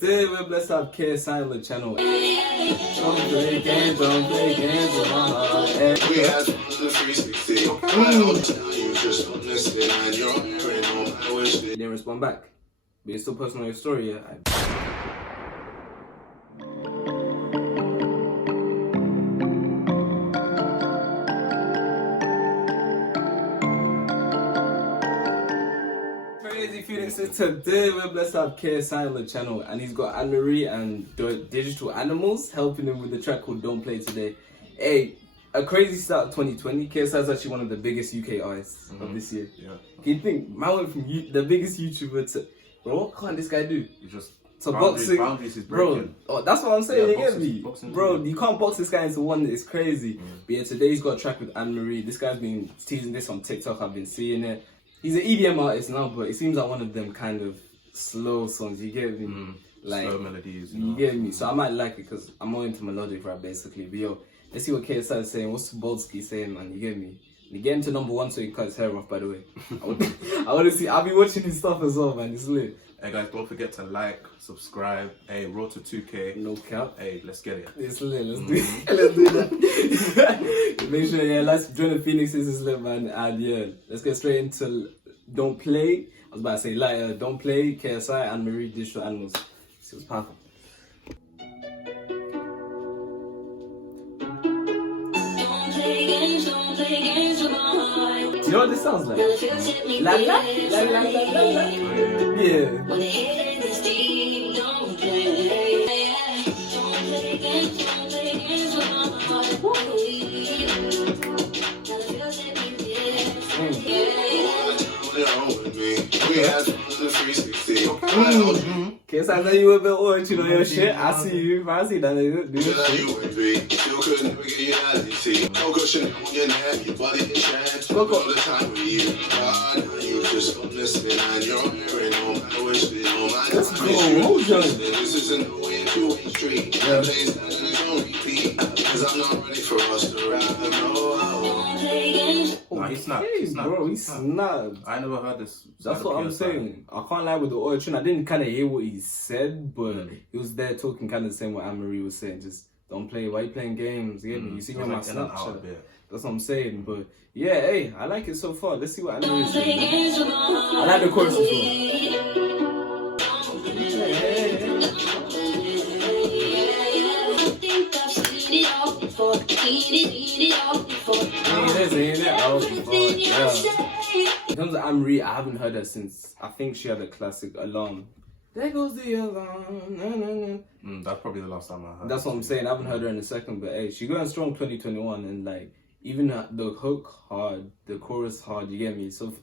Today we're blessed to have KSI on the channel. Don't play games with my heart. We had fun in the 360. I don't tell you, just don't listen. And you're praying on my wish list. Didn't respond back. But you're still posting on your story, yeah? Crazy Phoenixes, today we're blessed to have KSI on the channel, and he's got Anne-Marie and Digital Animals helping him with the track called Don't Play Today. Hey, a crazy start of 2020. KSI is actually one of the biggest UK artists of this year. Yeah. Can you think, man went from the biggest YouTuber to, bro, what can't this guy do? You just To boxing, boundaries is bro. breaking. Oh, that's what I'm saying. Yeah, You get me, bro. You can't box this guy into one. It's crazy. But yeah, today he's got a track with Anne-Marie. This guy's been teasing this on TikTok. I've been seeing it. He's an EDM artist now, but it seems like one of them kind of slow songs. You get me? Like slow melodies. You get me? So I might like it because I'm more into melodic rap basically. But yo, let's see what KSI is saying. What's Boldsky saying, man? You get me? You get him to #1 so he cut his hair off. By the way, I want to see. I'll be watching his stuff as well, man. It's lit. Hey guys, don't forget to like, subscribe. Hey, road to 2K. No cap. Hey, let's get it. It's lit. Let's do it. Let's do that. Make sure, yeah, let's join the Phoenixes. Is lit, man. And yeah, let's get straight into Don't Play. I was about to say like Don't Play. KSI and Marie Digital Animals. See what's powerful. Do you know what this sounds like? La la la la la la. Yeah. We had fun in the 360. KSI, I know you a bit orchard on your shit. I see you. I see that nigga do your shit. You would be. Still could never get your reality. No cushion on your neck, your body is chance. All the time with you. God, you just don't listen. And you're hearing all my wishes. All my wishes. This isn't the way to a street. Yeah. Plays that in its own repeat. Cause I'm not ready for us to ride the road. Nah, he snapped. Hey, He snapped. bro, he snapped. I never heard this. That's what I'm saying. I can't lie with the auto tune. I didn't kind of hear what he said, but he was there talking kind of the same what Anne-Marie was saying. Just don't play. Why you playing games? You get me? You see me on my Snapchat. That's what I'm saying. But yeah, hey, I like it so far. Let's see what Anne-Marie says. I like the chorus as well. In terms of Anne-Marie, I haven't heard her since I think she had a classic Alarm. There goes the alarm. Na, na, na. That's probably the last time I heard. That's what I'm saying. I haven't heard her in a second, but hey, she going strong 2021, and like even the hook hard, the chorus hard. You get me? So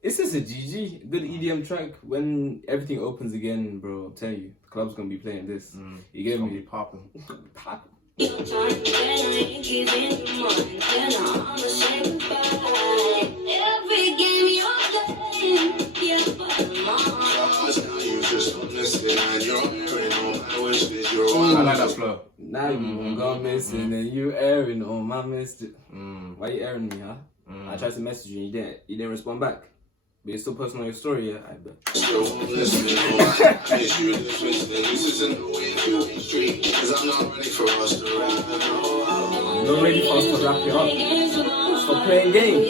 it's just a GG, good EDM track. When everything opens again, bro, I'm telling you, the club's gonna be playing this. You get me? Popping. Pop. I like that flow. Now you gone missing and you airing on my message. Why you airing me, huh? I tried to message you and you didn't respond back. But you're still posting on your story, yeah? I bet. I'm not ready for us to wrap it up. Stop playing games.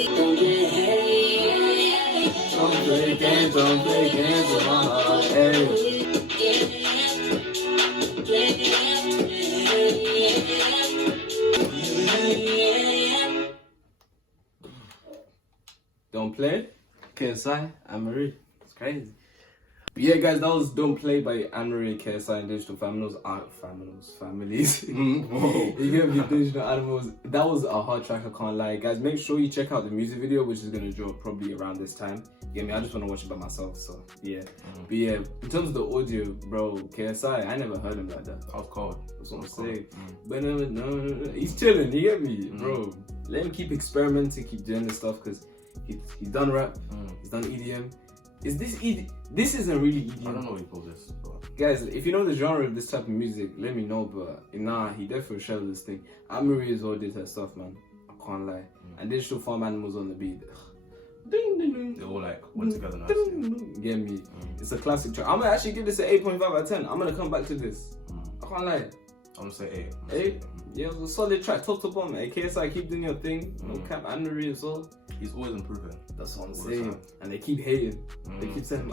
Don't play games with my heart. Hey. Don't Play, KSI, Anne-Marie. It's crazy. But yeah, guys, that was Don't Play by Anne-Marie and KSI and Digital Families. You get me, Digital Animals. That was a hard track, I can't lie. Guys, make sure you check out the music video, which is going to drop probably around this time. You get me? I just want to watch it by myself, so yeah. But yeah, in terms of the audio, bro, KSI, I never heard him like that. That was cold. That's what I'm saying. But no, he's chilling, you get me? Bro, let him keep experimenting, keep doing this stuff, because he's done rap, he's done EDM. Is this EDM? This isn't really EDM. I don't know what you call this. But... Guys, if you know the genre of this type of music, let me know. But nah, he definitely showed this thing. Anne-Marie as well did her stuff, man. I can't lie. And Digital Farm Animals on the beat. ding, ding, ding. They all like went together nicely. You get me? It's a classic track. I'm gonna actually give this an 8.5 out of 10. I'm gonna come back to this. I can't lie. I'm gonna say 8. 8? Yeah, it was a solid track, top to bottom. Hey, KSI, keep doing your thing. No cap, Anne-Marie as well. He's always improving. That's what I'm All the saying. time. And they keep hating. They keep saying,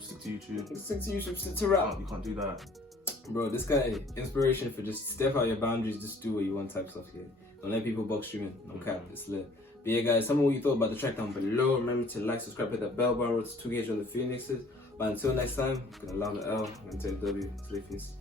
stick to YouTube. stick to YouTube, stick to rap. You can't do that. Bro, this guy, inspiration for just step out your boundaries, just do what you want type stuff. Yeah. Don't let people box you in. No cap, it's lit. But yeah, guys, tell me what you thought about the track down below. Remember to like, subscribe, hit that bell bar, road to 2 gauge on the Phoenixes. But until next time, I'm gonna allow the L, I'm gonna take W. Peace.